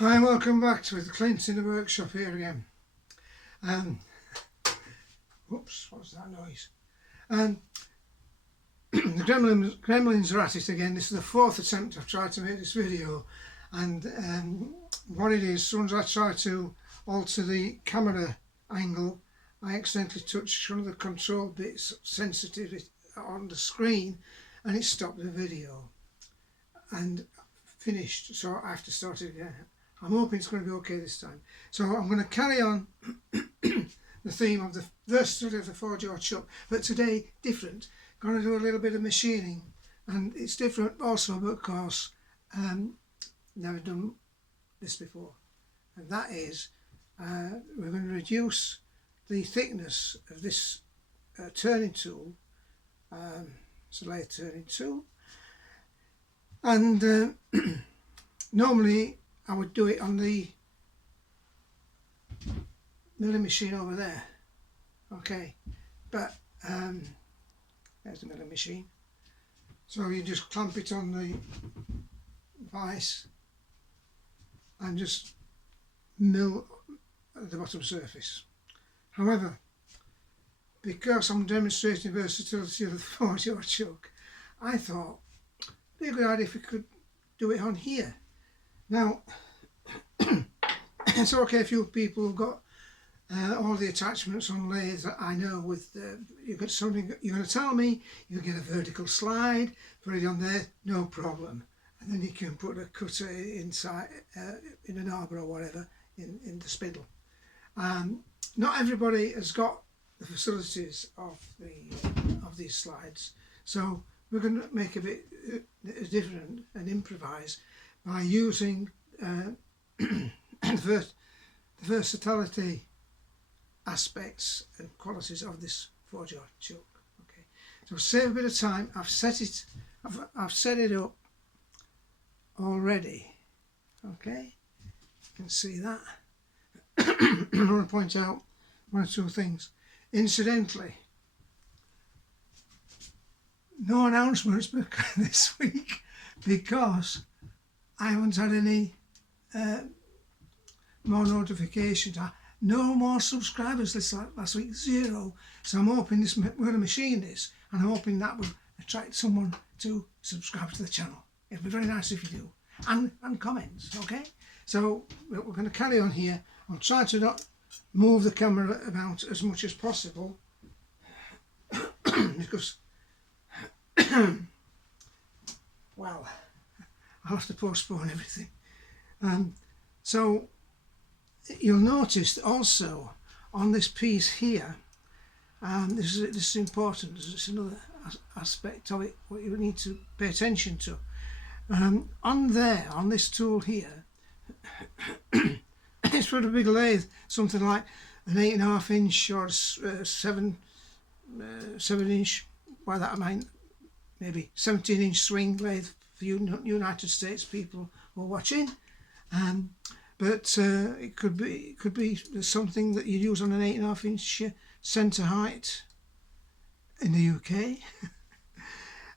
Hi, and welcome back to Clint in the workshop here again. Whoops, what's that noise? The gremlins are at it again. This is the fourth attempt I've tried to make this video, and what it is, as soon as I try to alter the camera angle, I accidentally touch one of the control bits sensitive on the screen, and it stopped the video and finished, so I have to start it again. I'm hoping it's going to be okay this time. So I'm going to carry on the theme of the versatility of the 4-jaw chuck, but today different. Going to do a little bit of machining, and it's different also because never done this before, and that is we're going to reduce the thickness of this turning tool. It's a lathe turning tool, and normally I would do it on the milling machine over there, okay, but there's the milling machine. So you just clamp it on the vise and just mill at the bottom surface. However, because I'm demonstrating versatility of the 4-jaw chuck, I thought it'd be a good idea if we could do it on here. Now, it's okay if you people have got all the attachments on lathes that I know with you've got something you're going to tell me, you get a vertical slide, put it on there, no problem, and then you can put a cutter inside in an arbor or whatever in the spindle. Not everybody has got the facilities of these slides, so we're going to make a bit different and improvise by using the versatility aspects and qualities of this 4-jaw chuck. Okay, so save a bit of time. I've set it up already. Okay, you can see that. I want to point out one or two things. Incidentally, no announcements this week because I haven't had any more notifications. No more subscribers this last week, 0. So I'm hoping we're going to machine this, and I'm hoping that will attract someone to subscribe to the channel. It'd be very nice if you do, and comments. Okay, so we're going to carry on here. I'll try to not move the camera about as much as possible because well, I'll have to postpone everything. So you'll notice also on this piece here, this is important. This is another aspect of it what you need to pay attention to. On this tool here, it's for a big lathe, something like an 8.5 inch or 7 inch. By that I mean maybe 17 inch swing lathe for you United States people who are watching. But it could be something that you use on an 8.5 inch centre height in the UK.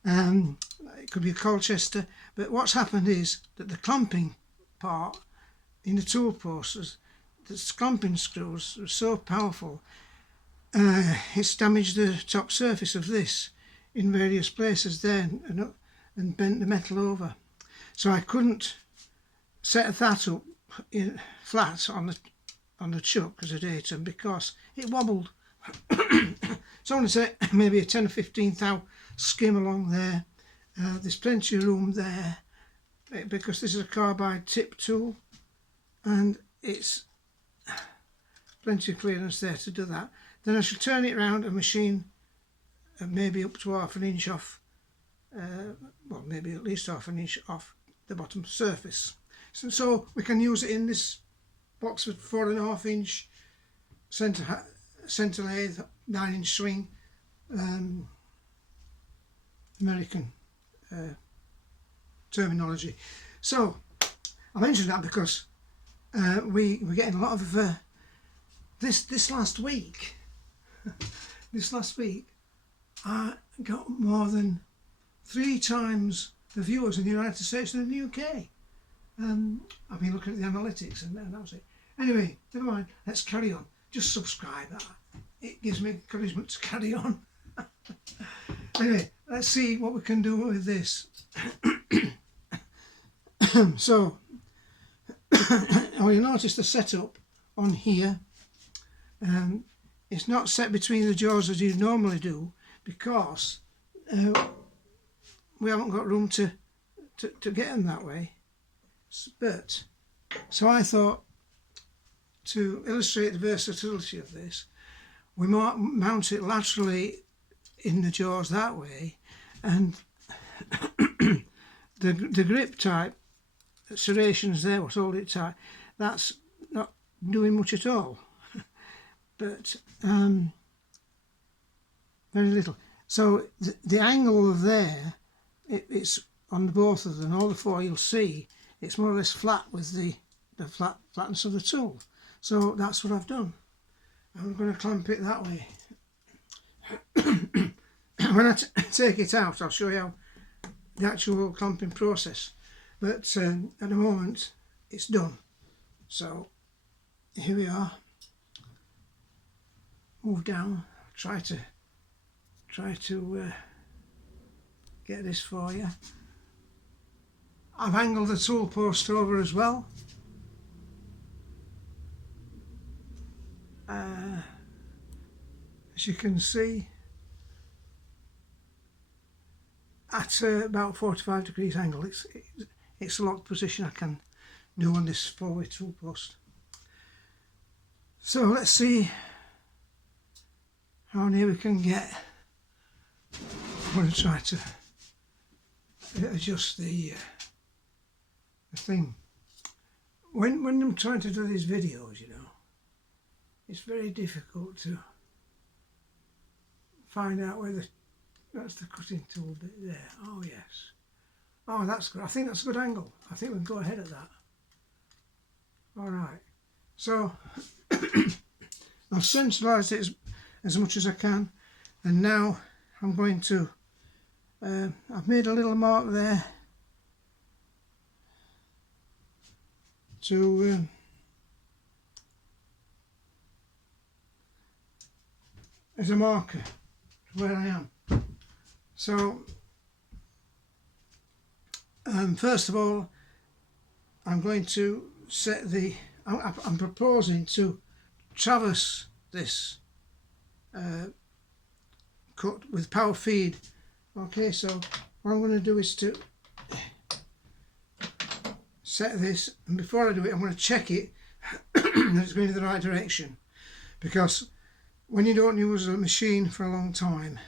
It could be a Colchester, but what's happened is that the clamping part in the tool post, the clamping screws are so powerful, it's damaged the top surface of this in various places there and bent the metal over. So I couldn't set that up flat on the chuck as a datum because it wobbled. So I'm going to say maybe a 10 or 15 thou skim along there. There's plenty of room there because this is a carbide tip tool, and it's plenty of clearance there to do that. Then I shall turn it around and machine maybe up to 1/2 inch off, well, maybe at least 1/2 inch off the bottom surface. So we can use it in this box with 4.5 inch centre lathe, 9 inch swing, American terminology. So I mentioned that because we're getting a lot of this last week. This last week I got more than 3 times the viewers in the United States than in the UK. I've been looking at the analytics and that was it. Anyway, never mind, let's carry on. Just subscribe, that it gives me encouragement to carry on. Anyway, let's see what we can do with this. So, you notice the setup on here. It's not set between the jaws as you normally do because we haven't got room to get them that way. But so I thought, to illustrate the versatility of this, we might mount it laterally in the jaws that way, and the grip type serrations there, what hold it tight, that's not doing much at all. But very little. So the angle of there, it's on both of them, all the four you'll see, it's more or less flat with the flatness of the tool. So that's what I've done. I'm going to clamp it that way. When I take it out, I'll show you the actual clamping process. But at the moment, it's done. So here we are. Move down. Try to get this for you. I've angled the tool post over as well. As you can see, at about 45 degrees angle, it's a locked position I can do on this 4-way tool post. So let's see how near we can get. I'm going to try to adjust the thing. When I'm trying to do these videos, you know, it's very difficult to find out where that's the cutting tool bit there. Oh yes. Oh, that's good. I think that's a good angle. I think we can go ahead at that. All right. So I've centralised it as much as I can, and now I'm going to. I've made a little mark there to as a marker where I am. So first of all, I'm going to set the. I'm proposing to traverse this cut with power feed. Okay, so what I'm going to do is to set this, and before I do it, I'm going to check it that it's going in the right direction, because when you don't use a machine for a long time,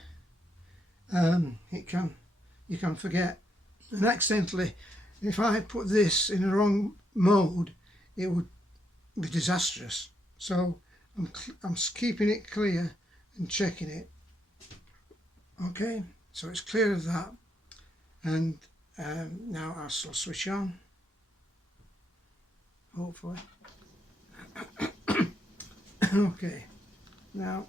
you can forget, and accidentally, if I put this in the wrong mode, it would be disastrous. So I'm keeping it clear and checking it. Okay, so it's clear of that, and now I'll switch on, hopefully. Okay, now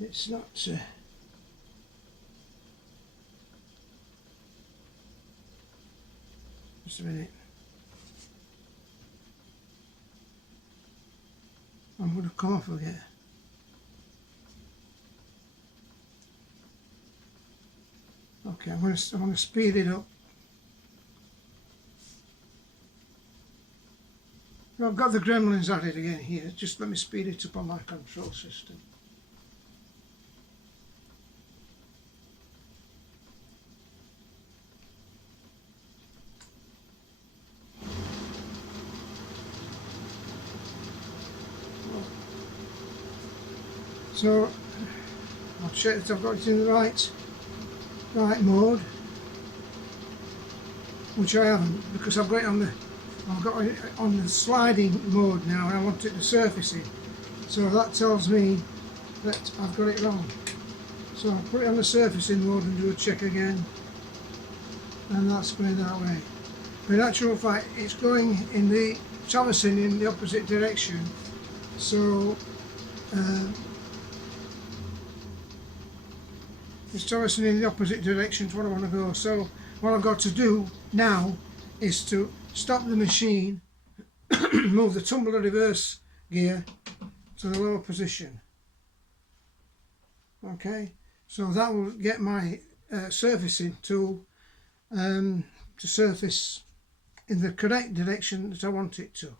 it's not just a minute. I'm going to come off again. Okay, I want to speed it up. I've got the gremlins at it again here. Just let me speed it up on my control system. So I'll check that I've got it in the right mode, which I haven't, because I've got it on the sliding mode now, and I want it to surface it. So that tells me that I've got it wrong. So I'll put it on the surfacing mode and do a check again, and that's going that way. But in actual fact, it's going in the traversing in the opposite direction, so it's traversing in the opposite direction to where I want to go. So what I've got to do now is to stop the machine, move the tumbler reverse gear to the lower position. Okay, so that will get my surfacing tool to surface in the correct direction that I want it to.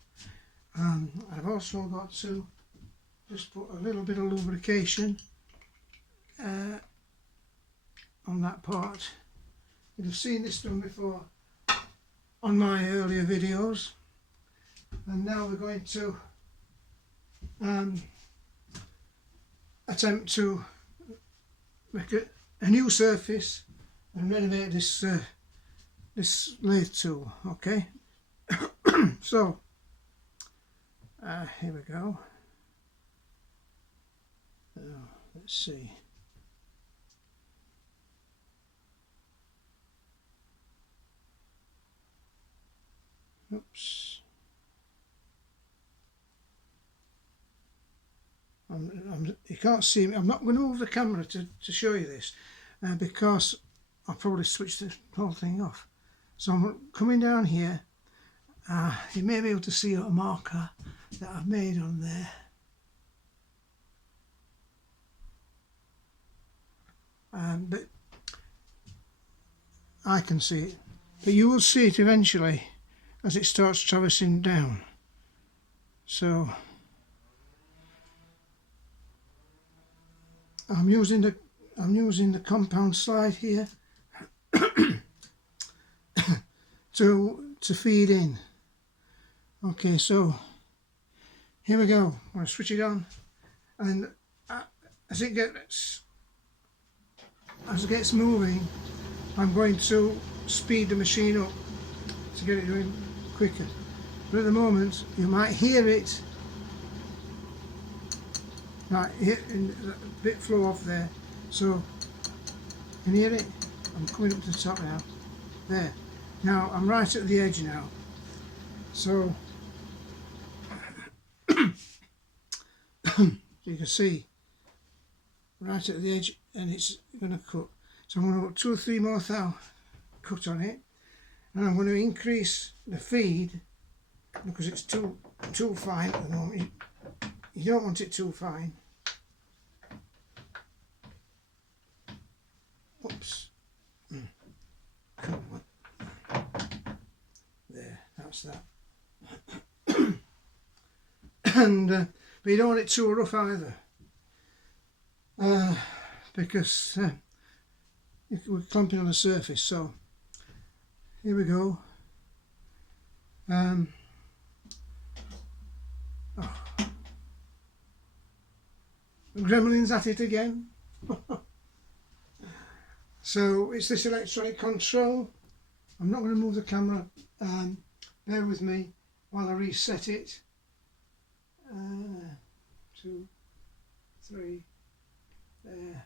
I've also got to just put a little bit of lubrication on that part. You've seen this done before on my earlier videos, and now we're going to attempt to make a new surface and renovate this this lathe tool. Okay, so here we go. Let's see. Oops. You can't see me. I'm not going to move the camera to show you this because I'll probably switch the whole thing off. So I'm coming down here. You may be able to see a marker that I've made on there. But I can see it. But you will see it eventually as it starts traversing down. So I'm using the compound slide here to feed in. Okay, so here we go. I'm going to switch it on, and as it gets moving, I'm going to speed the machine up to get it doing quicker. But at the moment, you might hear it. Right, a bit flow off there. So, can you hear it? I'm coming up to the top now. There. Now, I'm right at the edge now. So, you can see, right at the edge, and it's going to cut. So I'm going to put 2 or 3 more thou cut on it, and I'm going to increase the feed because it's too fine at the moment. You don't want it too fine. Oops. There, that's that. And but you don't want it too rough either, because we're clamping on the surface. So here we go. Gremlins at it again. So it's this electronic control. I'm not going to move the camera. Bear with me while I reset it. 2, 3, there.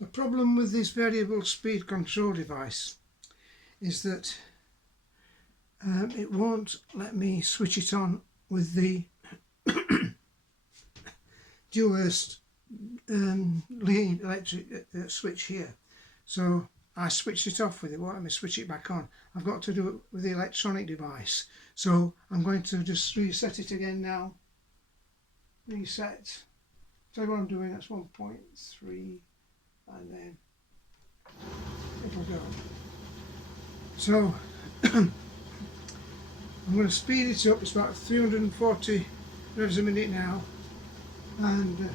The problem with this variable speed control device is that it won't let me switch it on with the Dewhurst lead electric switch here. So I switched it off with it, won't let me switch it back on. I've got to do it with the electronic device. So I'm going to just reset it again now. Reset. Tell you what I'm doing, that's 1.3. And then it'll go. So I'm going to speed it up. It's about 340 revs a minute now, and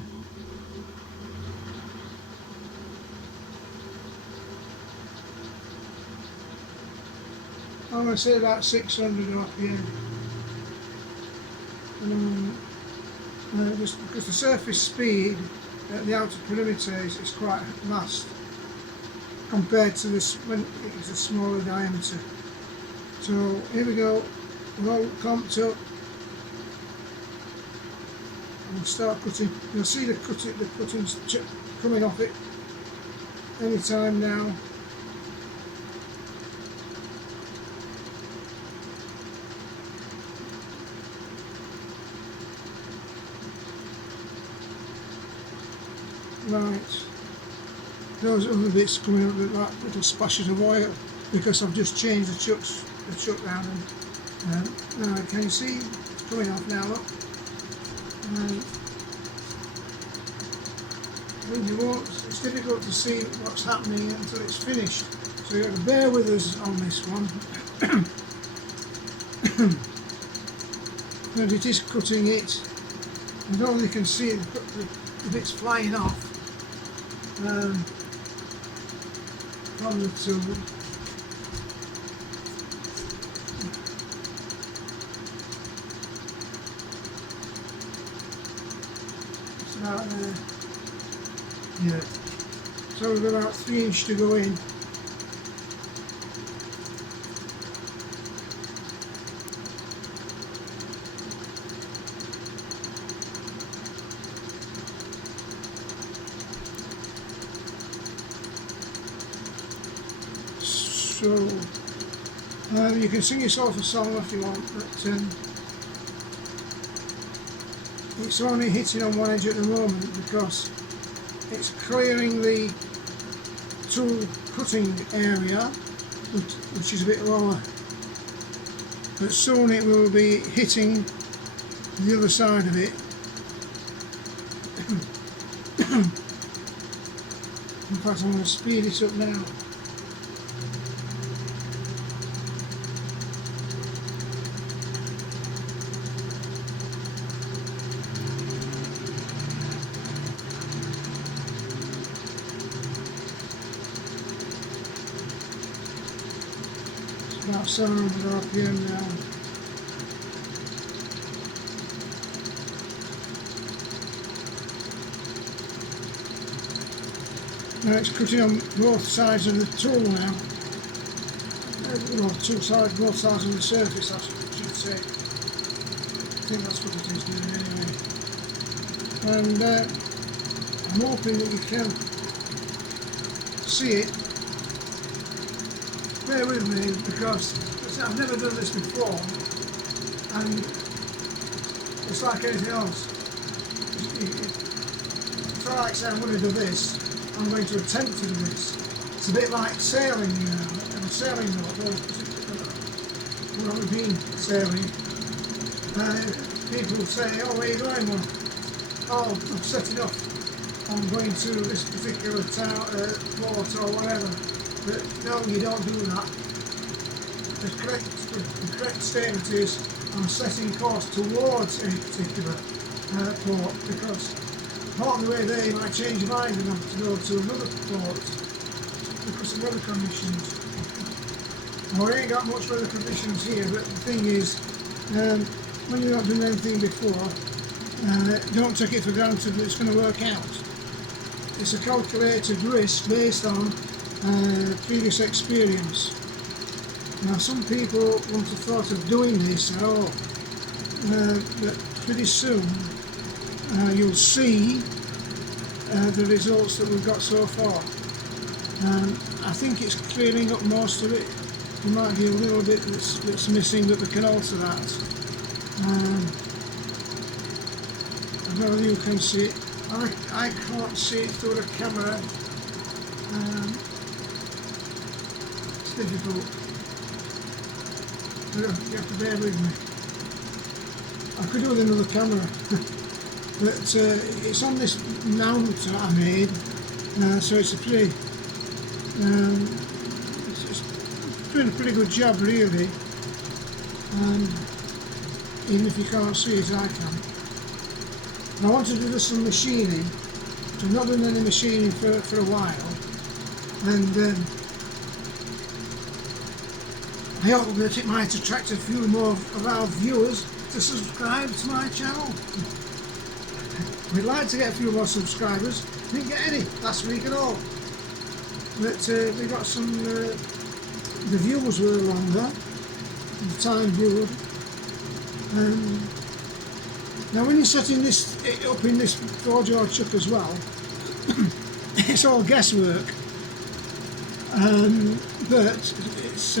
I'm going to say about 600 RPM. Just because the surface speed at the outer perimeter is quite fast compared to this when it's a smaller diameter. So here we go, we're all clamped up. I'm I'll start cutting. You'll see the cuttings coming off it any time now. Right, those other bits coming up with that little splashes of oil because I've just changed the chuck round, and now can you see it's coming off now, look. It's difficult to see what's happening until it's finished, so you've got to bear with us on this one. But it is cutting it, and all you can see is the bits flying off from the tool. It's about there. Yeah. So we've got about 3 inches to go in. So you can sing yourself a song if you want, but it's only hitting on one edge at the moment because it's clearing the tool cutting area, which is a bit lower, but soon it will be hitting the other side of it. In fact, I'm going to speed it up now. About 700 RPM now. Now it's cutting on both sides of the tool now. Well, both sides of the surface, I should say. I think that's what it is doing anyway. And I'm hoping that you can see it. Bear with me because I've never done this before, and it's like anything else. If I say I'm going to do this, I'm going to attempt to do this. It's a bit like sailing, you know, and a sailing boat. When I've been sailing, people say, "Oh, where are you going?" Well, "Oh, I'm setting off. I'm going to this particular town, port or whatever." But no, you don't do that. The correct statement is I'm setting course towards a particular port, because part of the way there you might change your mind and have to go to another port because of weather conditions. Well, we ain't got much weather conditions here, but the thing is, when you've not done anything before, don't take it for granted that it's going to work out. It's a calculated risk based on previous experience. Now some people won't have thought of doing this at all, but pretty soon you'll see the results that we've got so far. I think it's clearing up most of it. There might be a little bit that's missing, but we can alter that. I don't know whether you can see it. I can't see it through the camera. Difficult. You have to bear with me. I could do with another camera, but it's on this mount that I made, so it's a pretty, it's doing a pretty good job really. Even if you can't see it, I can. I want to do some machining. I've not done any machining for a while, and I hope that it might attract a few more of our viewers to subscribe to my channel. We'd like to get a few more subscribers. Didn't get any last week at all. But we got some, the views were longer, the time viewed. Now when you're setting this up in this 4-jaw chuck as well, it's all guesswork, but it's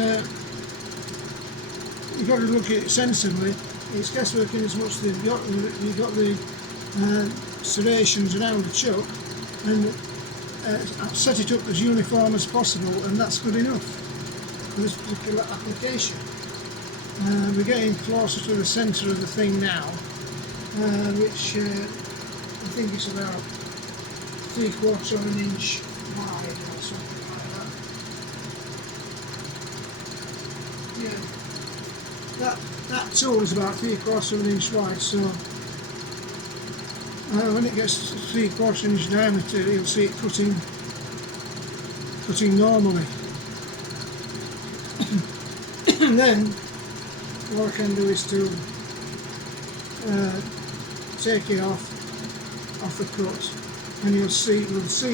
you've got to look at it sensibly. It's guesswork in as much as you've got the serrations around the chuck, and set it up as uniform as possible, and that's good enough for this particular application. We're getting closer to the centre of the thing now, which I think is about 3/4 of an inch wide or something like that. Yeah, that tool is about 3/4 of an inch wide, so when it gets to 3/4 inch diameter, you'll see it cutting normally. And then what I can do is to take it off the cut, and we'll see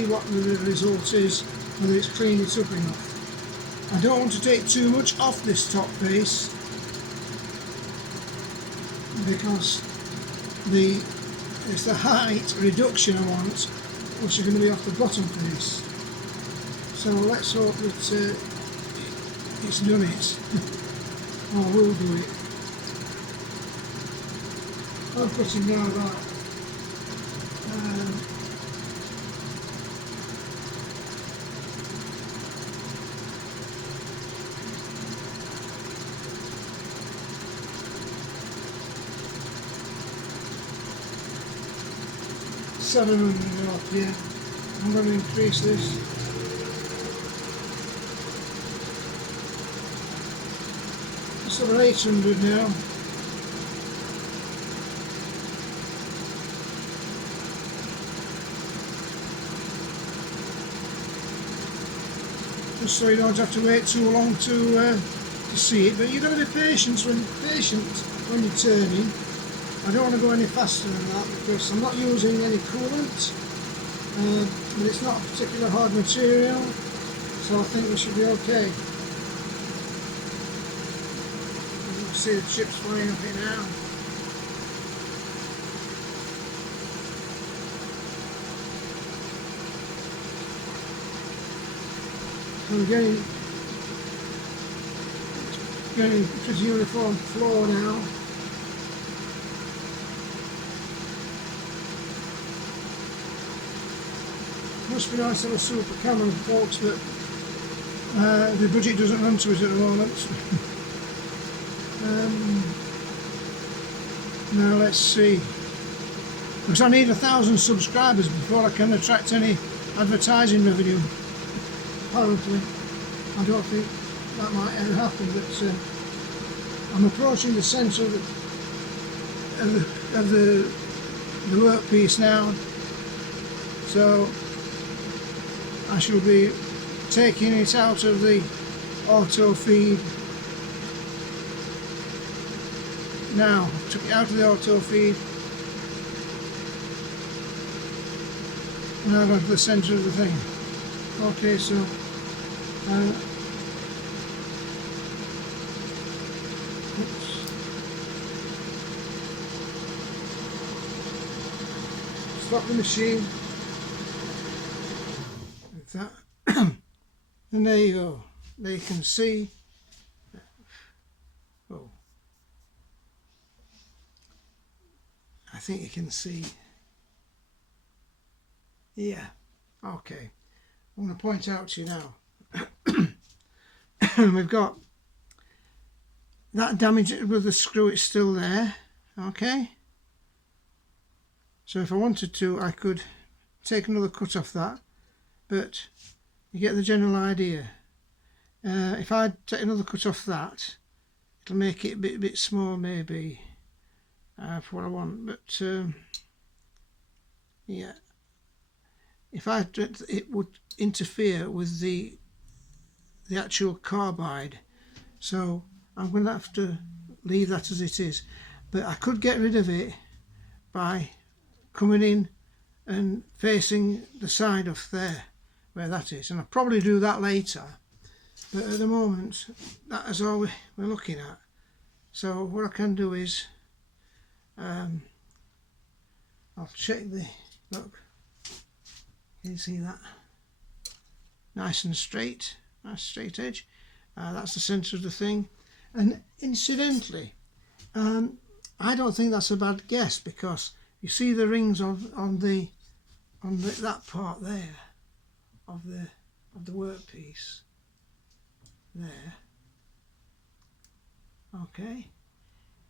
what the result is, whether it's cleaned it up enough. I don't want to take too much off this top piece, because it's the height reduction I want, which is going to be off the bottom piece. So let's hope that it's done it, or will do it. I'm cutting now about 700 off, yeah. I'm going to increase this. It's about 800 now. Just so you don't have to wait too long to see it, but you've got to be patient when you're turning. I don't want to go any faster than that because I'm not using any coolant, but it's not a particularly hard material, so I think we should be okay. You can see the chips flying up it now. I'm getting pretty uniform flow now. Must be nice to have a super camera, folks, but the budget doesn't run to it at the moment. Now let's see, because I need 1,000 subscribers before I can attract any advertising revenue. Apparently, I don't think that might ever happen, but I'm approaching the centre of the workpiece now, so I shall be taking it out of the auto feed. Now, took it out of the auto feed, and now I'm going to the centre of the thing. Okay, so stop the machine. Like that. And there you go. There you can see. Oh, I think you can see. Yeah. Okay. I'm going to point out to you now. We've got that damage with the screw, it's still there. Okay. So if I wanted to, I could take another cut off that, but you get the general idea. If I take another cut off that, it'll make it a bit small maybe for what I want, but yeah, if it would interfere with the actual carbide, so I'm going to have to leave that as it is. But I could get rid of it by coming in and facing the side of there where that is, and I'll probably do that later, but at the moment that is all we're looking at. So what I can do is I'll check the, look, can you see that? Nice and straight, nice straight edge. That's the centre of the thing. And incidentally, I don't think that's a bad guess, because you see the rings on that part there of the workpiece there. Okay,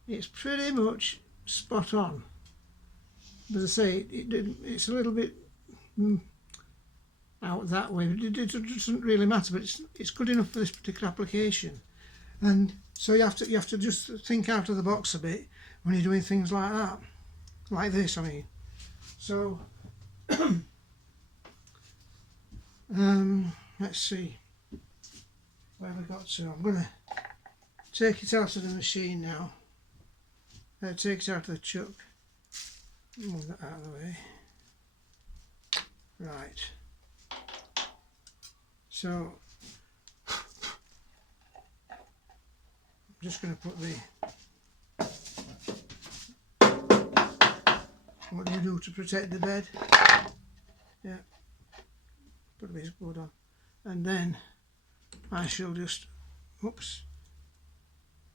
it's pretty much spot on. But as I say, it's a little bit out that way, but it doesn't really matter. But it's good enough for this particular application. And so you have to just think out of the box a bit when you're doing things like that, like this. I mean, so let's see where we got to. I'm gonna take it out of the machine now. Take it out of the chuck. Move that out of the way. Right. So I'm just going to put the, what do you do to protect the bed? Yeah, put a baseboard on, and then I shall just, oops,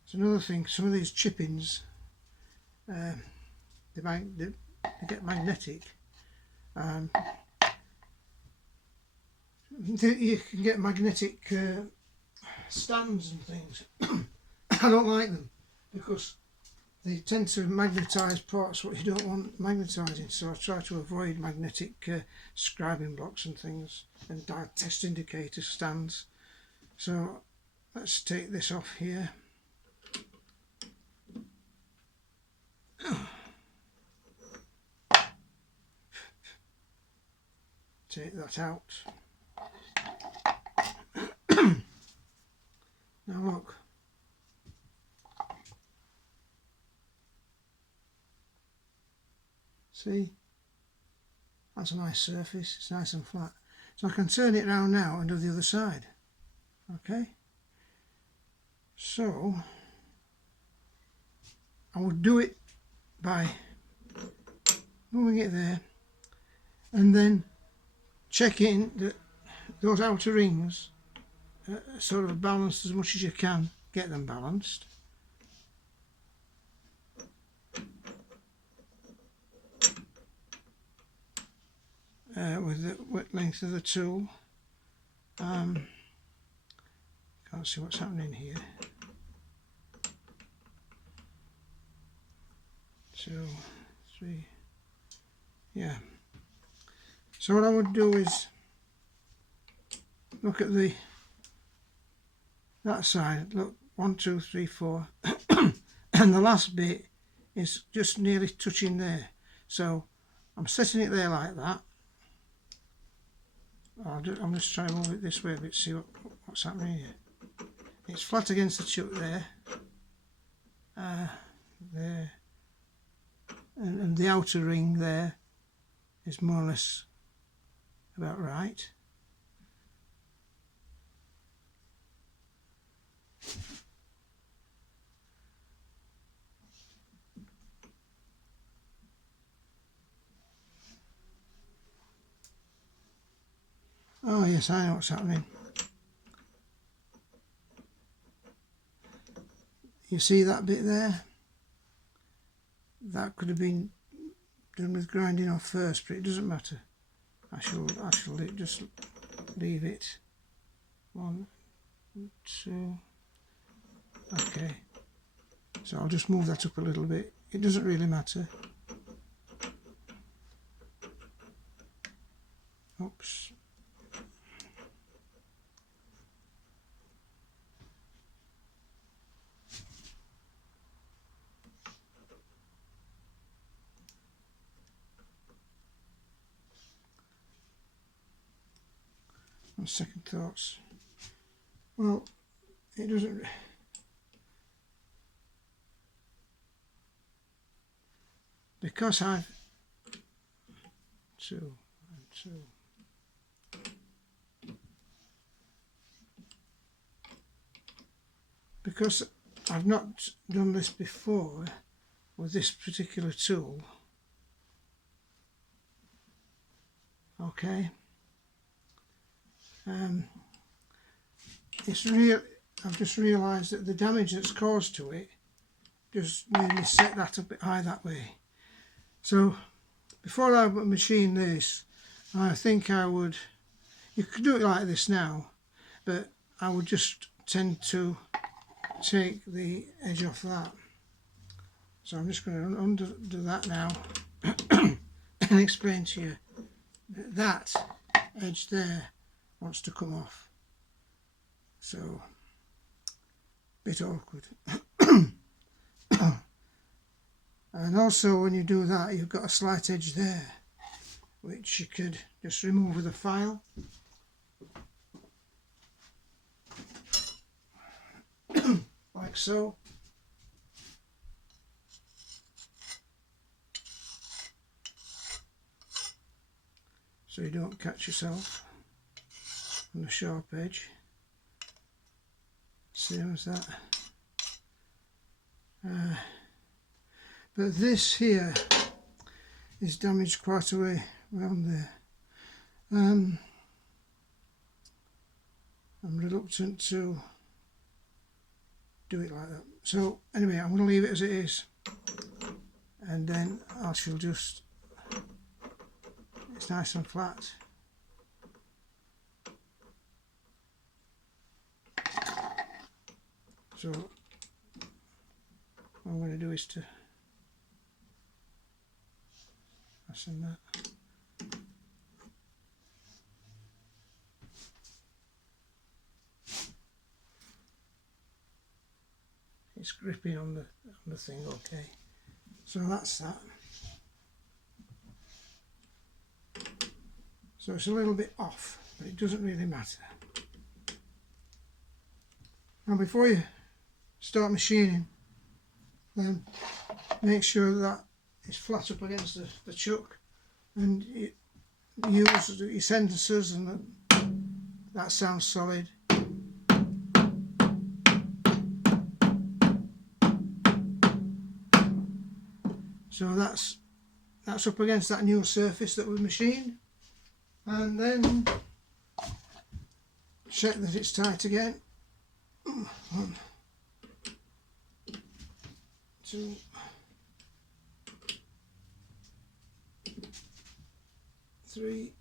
it's another thing, some of these chippings, they get magnetic. You can get magnetic stands and things. I don't like them because they tend to magnetise parts what you don't want magnetising, so I try to avoid magnetic scribing blocks and things, and test indicator stands. So let's take this off here. Take that out. Now look, see, that's a nice surface, it's nice and flat. So I can turn it around now and do the other side. Okay, so I would do it by moving it there and then checking that those outer rings sort of balanced as much as you can, get them balanced. With the length of the tool. Can't see what's happening here. 2, 3, yeah. So what I would do is look at that side, look, 1, 2, 3, 4, and the last bit is just nearly touching there. So I'm setting it there like that. I'm just trying to move it this way a bit, see what's happening here. It's flat against the chuck there, there, and the outer ring there is more or less about right. Oh yes, I know what's happening. You see that bit there? That could have been done with grinding off first, but it doesn't matter. I shall just leave it. 1, 2. Okay. So I'll just move that up a little bit. It doesn't really matter. Oops. On second thoughts, well, it doesn't, because I've 2 and 2, because I've not done this before with this particular tool, okay. It's real. I've just realised that the damage that's caused to it just made me set that a bit high that way. So before I machine this, I think I would, you could do it like this now, but I would just tend to take the edge off that. So I'm just going to undo that now and explain to you that edge there wants to come off. So, bit awkward. And also when you do that, you've got a slight edge there, which you could just remove with a file. Like so. So you don't catch yourself on the sharp edge. Same as that. But this here is damaged quite a way around there. I'm reluctant to do it like that. So anyway, I'm going to leave it as it is, and then I shall just, it's nice and flat. So what I'm going to do is to fasten that. It's gripping on the thing, okay. So that's that. So it's a little bit off, but it doesn't really matter. Now before you start machining, then make sure that it's flat up against the chuck, and you use your sentences, and that sounds solid. So that's up against that new surface that we machined, and then check that it's tight again. 1, 2, 3.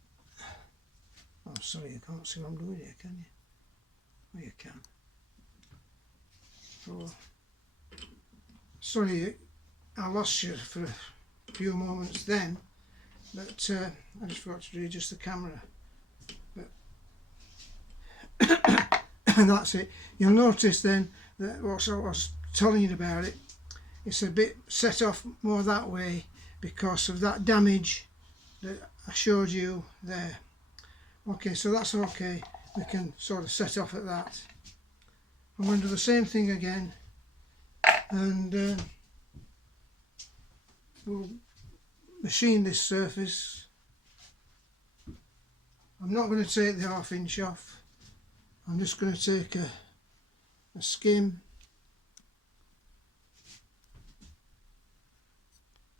Oh, sorry, you can't see what I'm doing here, can you? Oh, you can. 4. Sorry, I lost you for a few moments then, but I just forgot to readjust the camera. But and that's it. You'll notice then that what I was telling you about it, it's a bit set off more that way because of that damage that I showed you there. Okay, so that's okay. We can sort of set off at that. I'm going to do the same thing again, and we'll machine this surface. I'm not going to take the 1/2 inch off. I'm just going to take a skim.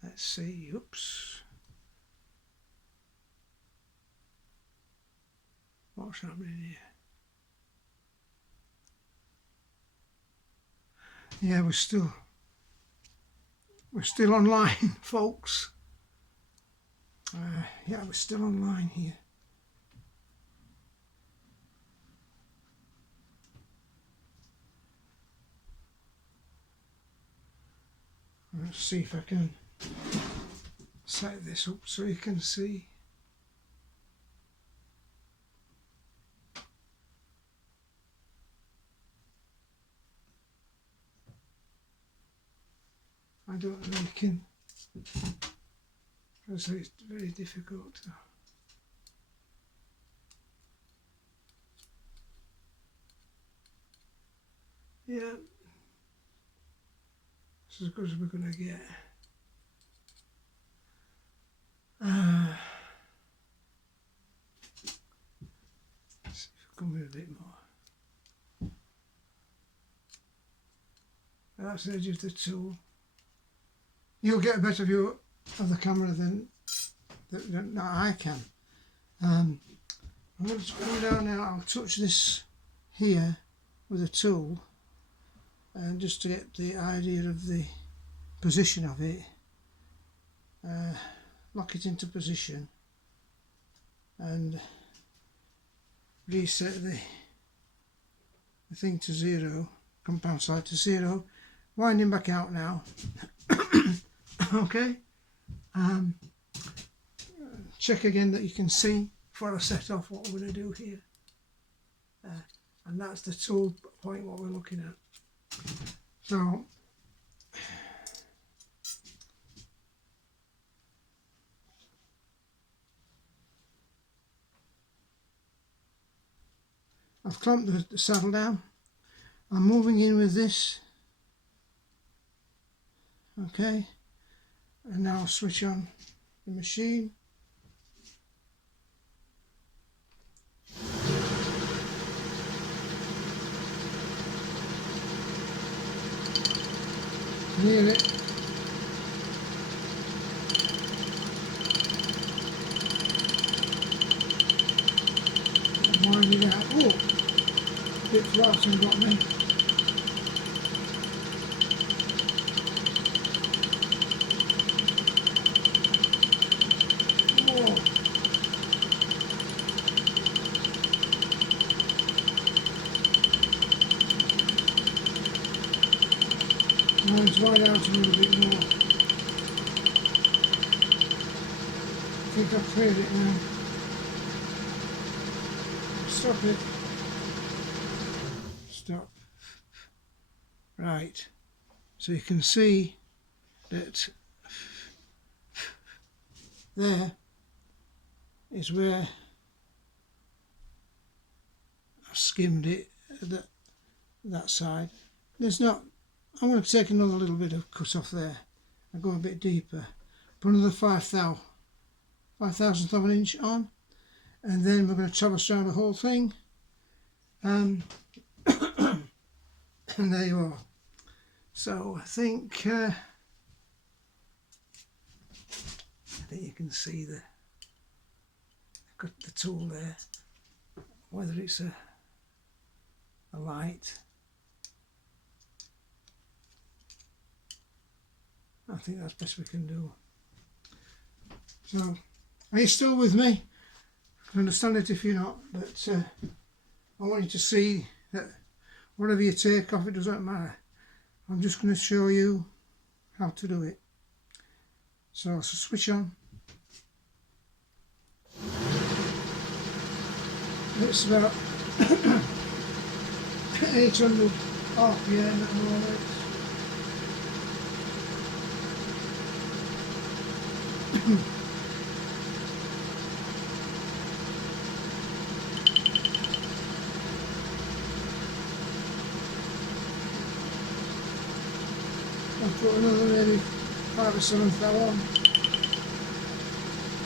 Let's see, oops. What's happening here? Yeah, we're still online, folks. Yeah, we're still online here. Let's see if I can set this up so you can see. I don't know if you can, because it's very difficult to. Yeah, it's as good as we're going to get. Let's see if I can move a bit more. That's the edge of the tool. You'll get a better view of the camera than I can. I'm going to come down now. I'll touch this here with a tool, and just to get the idea of the position of it, lock it into position and reset the thing to 0, compound side to 0, winding back out now. Okay, check again that you can see before I set off what we're going to do here, and that's the tool point what we're looking at. So I've clamped the saddle down. I'm moving in with this, okay, and now I'll switch on the machine. Hear it. I'm winding out. Oh, bit flat and got me. Whoa. Now it's wide out a little bit more. I think I've cleared it now. Stop it. Stop. Right. So you can see that there is where I skimmed it, that side. There's not, I'm going to take another little bit of cut off there and go a bit deeper. Put another 5,000th of an inch on, and then we're going to traverse around the whole thing, and there you are. So I think you can see got the tool there, whether it's a light. I think that's best we can do. So, are you still with me? I can understand it if you're not, but I want you to see that whatever you take off, it doesn't matter. I'm just going to show you how to do it. So switch on. It's about 800 RPM at the moment. I'll put another maybe 5 or 7 thou on,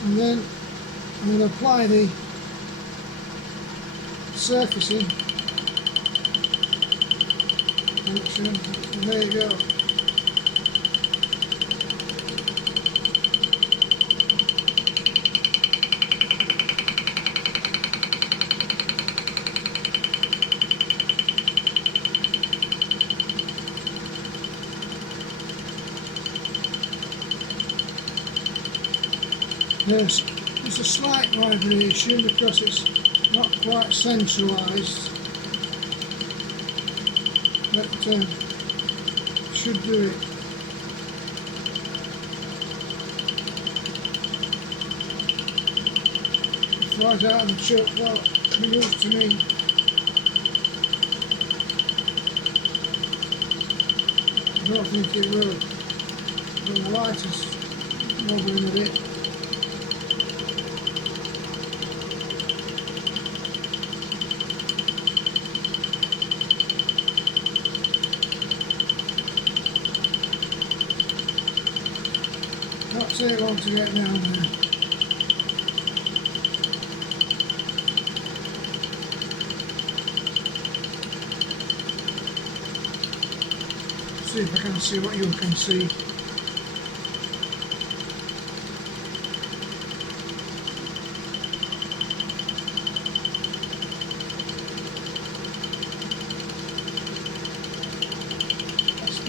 and then I'm going to apply the surfacing function, and there you go. There's a slight vibration because it's not quite centralised, but should do it. It flies out of the choke, well, be used to me. I don't think it will. The light is wobbling a bit. Not take long to get down there. See if I can see what you can see.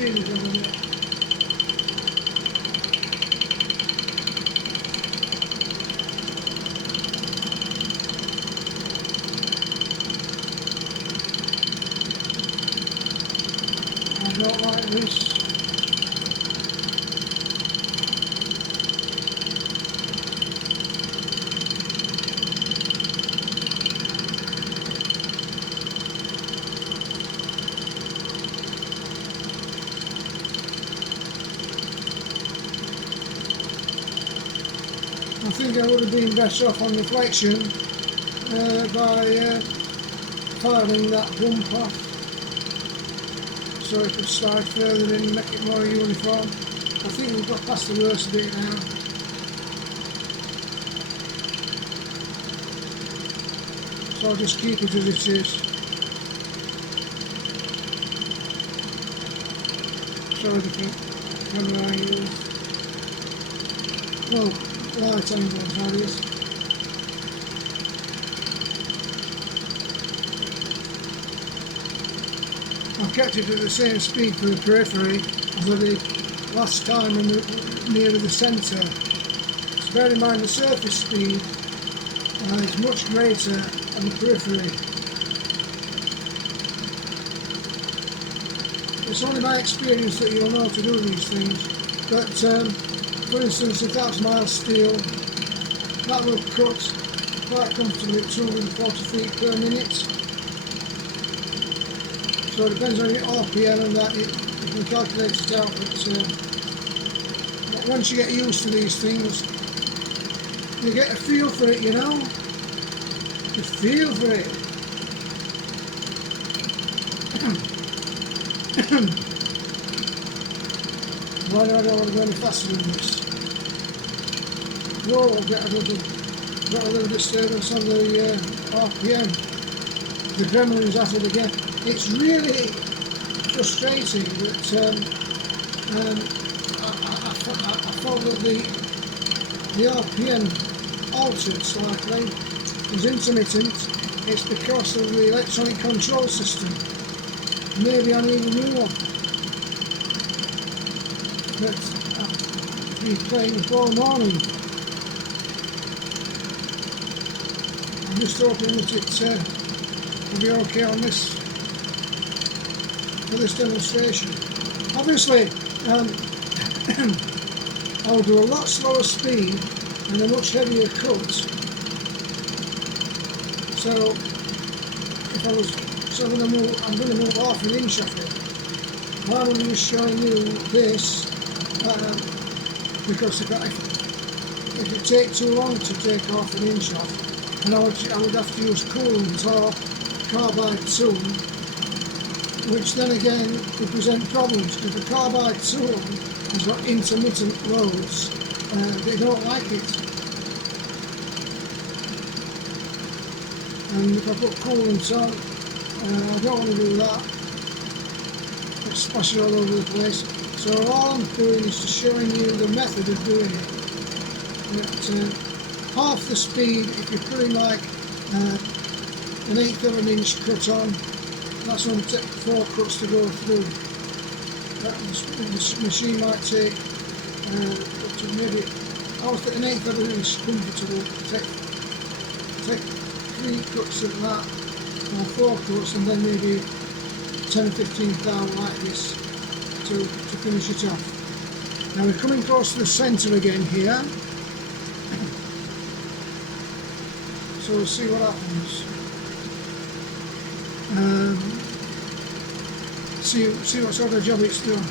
speed is on it. I don't like this. I think I would have been better off on reflection by filing that bump off so it could slide further in and make it more uniform. I think we've got past the worst bit now. So I'll just keep it as it is. Sorry, different camera I use. Well, light angles that is. I've kept it at the same speed for the periphery as I did last time nearer the centre. So bear in mind the surface speed is much greater on the periphery. It's only my experience that you'll know to do these things, but for instance, if that's mild steel, that will cut quite comfortably at 240 feet per minute. So it depends on your RPM and that, you can calculate it out, but once you get used to these things, you get a feel for it, you know? You feel for it. Why do I don't want to go any faster than this? Whoa, I've got a little disturbance on the RPM. The gremlin's at it again. It's really frustrating that I thought that the RPM altered slightly. It was intermittent. It's because of the electronic control system. Maybe I need a new one. But I've been playing all morning. I'm just hoping that it will be okay on this, for this demonstration. Obviously, I will do a lot slower speed and a much heavier cut. So if I was, I'm going to move half an inch of it. Why am I just showing you this? Because if it takes too long to take half an inch off, and I would have to use coolant or carbide tool, which then again could present problems because the carbide tool has got intermittent loads and they don't like it. And if I put coolant on, I don't want to do that. It splashes all over the place. So all I'm doing is just showing you the method of doing it. At half the speed, if you're putting like an 1/8 of an inch cut on, that's going to take 4 cuts to go through. This machine might take up to maybe, I was at an 1/8 of an inch comfortable. Take 3 cuts at that, or 4 cuts, and then maybe 10 or 15 down like this to finish it off. Now we're coming close to the centre again here, so we'll see what happens. See what sort of job it's done.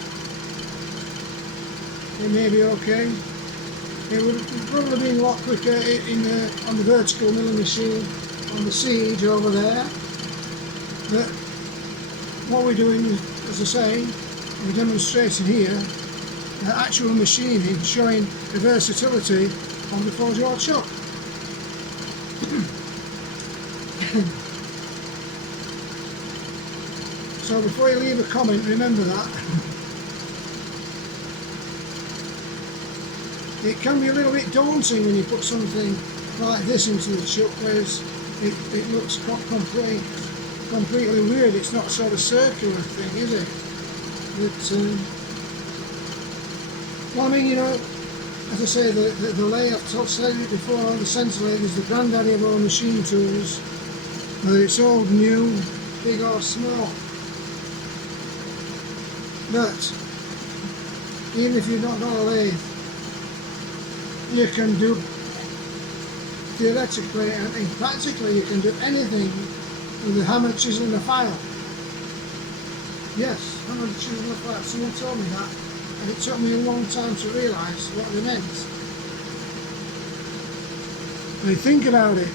It may be okay. It would probably been a lot quicker on the vertical milling machine on the siege over there. But what we're doing, as I say, we're demonstrating here actual machining, showing the versatility of the forge wrought chuck. So before you leave a comment, remember that. It can be a little bit daunting when you put something like this into the chuck, whereas it looks completely weird. It's not sort of circular thing, is it? But well, I mean, you know, as I say, the lathe, I've said it before, the centre lathe is the granddaddy of all machine tools, whether it's old, new, big or small. But even if you've not got a lathe, you can do, theoretically and practically, you can do anything with a hammer, chisel and a file. Yes, hammer, chisel and a file. Someone told me that, and it took me a long time to realise what they meant. When you think about it,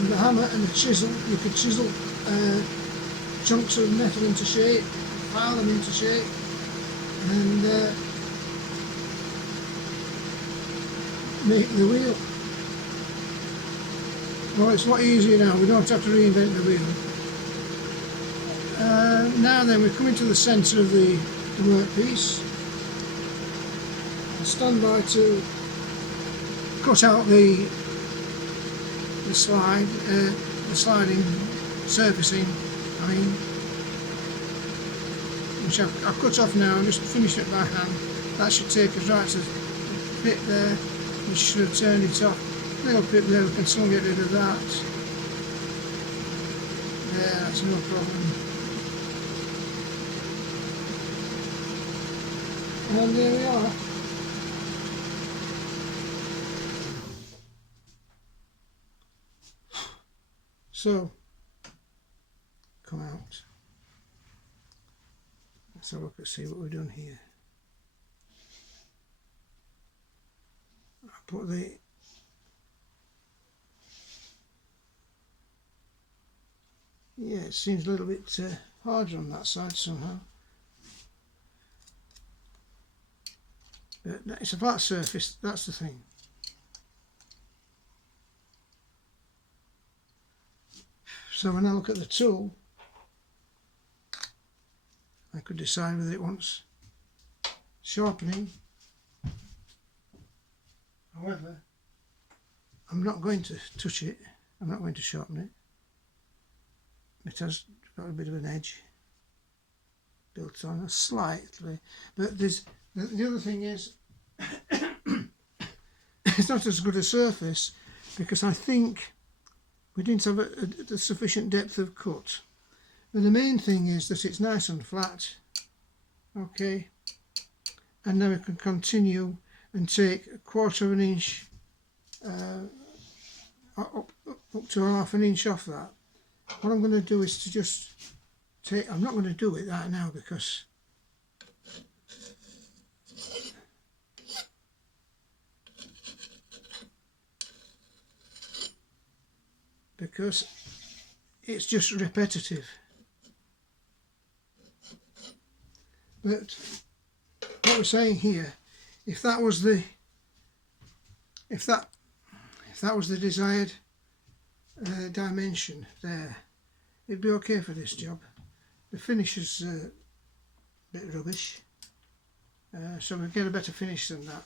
with a hammer and a chisel, you could chisel chunks of metal into shape, file them into shape, and make the wheel. Well, it's a lot easier now, we don't have to reinvent the wheel. Now then, we're coming to the centre of the workpiece. I'll stand by to cut out the sliding surfacing, which I've cut off now and just finished it by hand. That should take us right to the bit there, which should have turned it off. Little bit there, we can still get rid of that. There, that's no problem. And there we are. So, come out. Let's have a look and see what we've done here. I put the it seems a little bit harder on that side somehow. But it's a flat surface, that's the thing. So when I look at the tool, I could decide whether it wants sharpening. However, I'm not going to touch it, I'm not going to sharpen it. It has got a bit of an edge built on, slightly, but there's the other thing is it's not as good a surface because I think we didn't have a sufficient depth of cut. But the main thing is that it's nice and flat. Okay, and now we can continue and take 1/4 of an inch up to 1/2 an inch off that. What I'm going to do is to just take, I'm not going to do it right now because it's just repetitive. But what we're saying here, if that was the desired dimension there, it'd be okay for this job. The finish is a bit rubbish, so we'll get a better finish than that.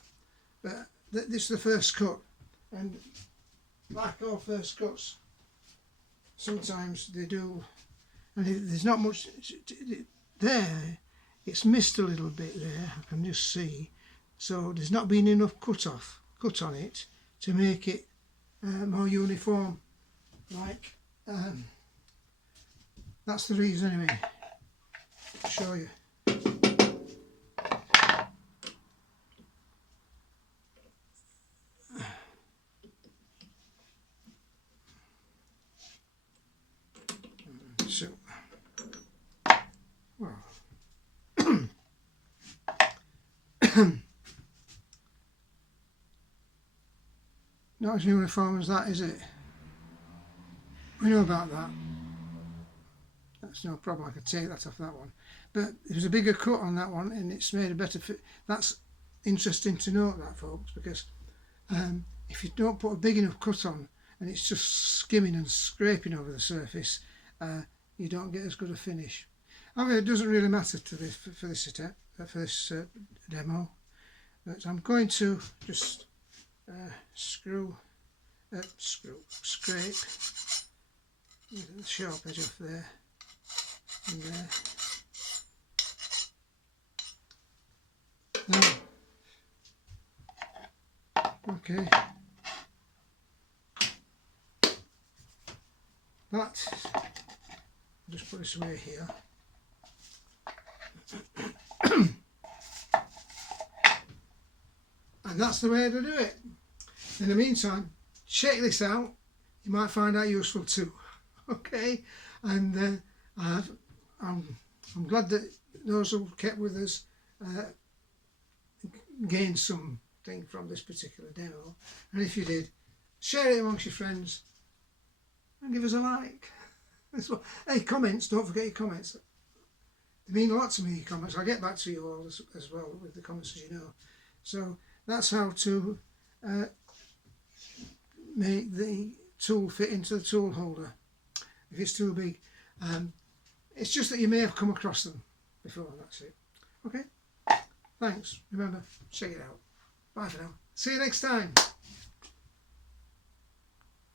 But this is the first cut, and like all first cuts, sometimes they do, and there's not much there. It's missed a little bit there, I can just see. So there's not been enough cut on it to make it more uniform. Like that's the reason anyway. I'll show you. So, well, not as uniform as that, is it? We know about that. That's no problem, I could take that off that one. But there's a bigger cut on that one and it's made a better fit. That's interesting to note, that, folks, because if you don't put a big enough cut on and it's just skimming and scraping over the surface, you don't get as good a finish. However, it doesn't really matter to this for this demo. But I'm going to just scrape the sharp edge off there. And, now, okay, that, just put this away here. And that's the way to do it. In the meantime, check this out. You might find that useful too. Okay, and I'm glad that those who kept with us gained something from this particular demo. And if you did, share it amongst your friends and give us a like. Hey, comments, don't forget your comments. They mean a lot to me, your comments. I'll get back to you all as well with the comments, as you know. So that's how to make the tool fit into the tool holder if it's too big. It's just that you may have come across them before, that's it. Okay, thanks. Remember, check it out. Bye for now. See you next time.